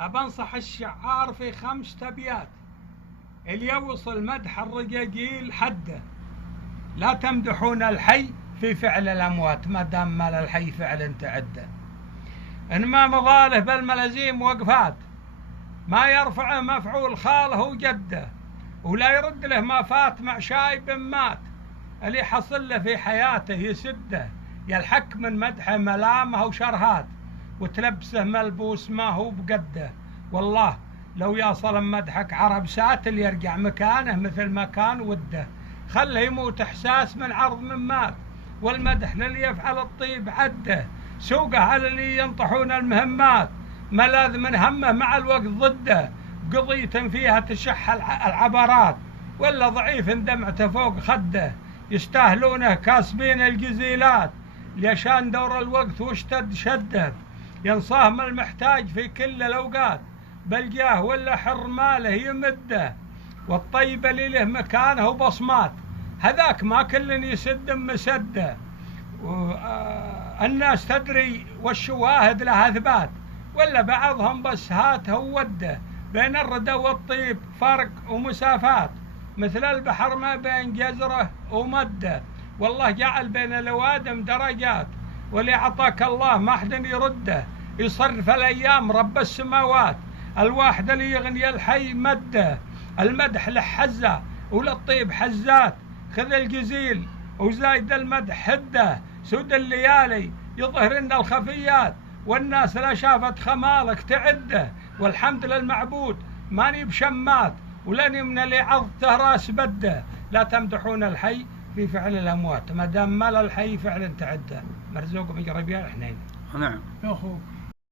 أبنصح الشعار في 5 أبيات. اللي يوصل مدح الرجاجيل حده. لا تمدحون الحي في فعل الأموات ما دام مال الحي فعل تعده. إنما مظاله بالملازيم وقفات ما يرفعه مفعول خاله وجده، ولا يرد له ما فات مع شايب مات. اللي حصل له في حياته يسده، يلحك من مدحه ملامه وشرهات، وتلبسه ملبوس ما هو بقده. والله لو يصل مدحك عرب ساتل يرجع مكانه مثل ما كان وده. خله يموت احساس من عرض من مات، والمدح للي يفعل الطيب عده. سوقه على اللي ينطحون المهمات، ملاذ من همه مع الوقت ضده. قضية فيها تشح العبرات، ولا ضعيف دمعته فوق خده. يستاهلونه كاسبين الجزيلات، ليشان دور الوقت واشتد شده. ينصاهم المحتاج في كل الأوقات، بالجاه ولا حر ماله يمده. والطيب اللي له مكانه وبصمات، هذاك ما كل يسد مسده. الناس تدري والشواهد لها اثبات، ولا بعضهم بس هاته ووده. بين الردى والطيب فرق ومسافات، مثل البحر ما بين جزره ومده. والله جعل بين الأوادم درجات، واللي عطاك الله ما حد يرده. يصرف الأيام رب السماوات، الواحد اللي يغني الحي مده. المدح له حزة وللطيب حزات، خذ الجزيل وزايد المدح حده. سود الليالي يظهرن الخفيات، والناس لا شافت خمالك تعده. والحمد للمعبود ماني بشمات، ولاني من اللي عضته راس بده. لا تمدحون الحي في فعل الأموات ما دام مال الحي فعل تعده. مرزوق بن جربيان حنين. نعم يا أخوك.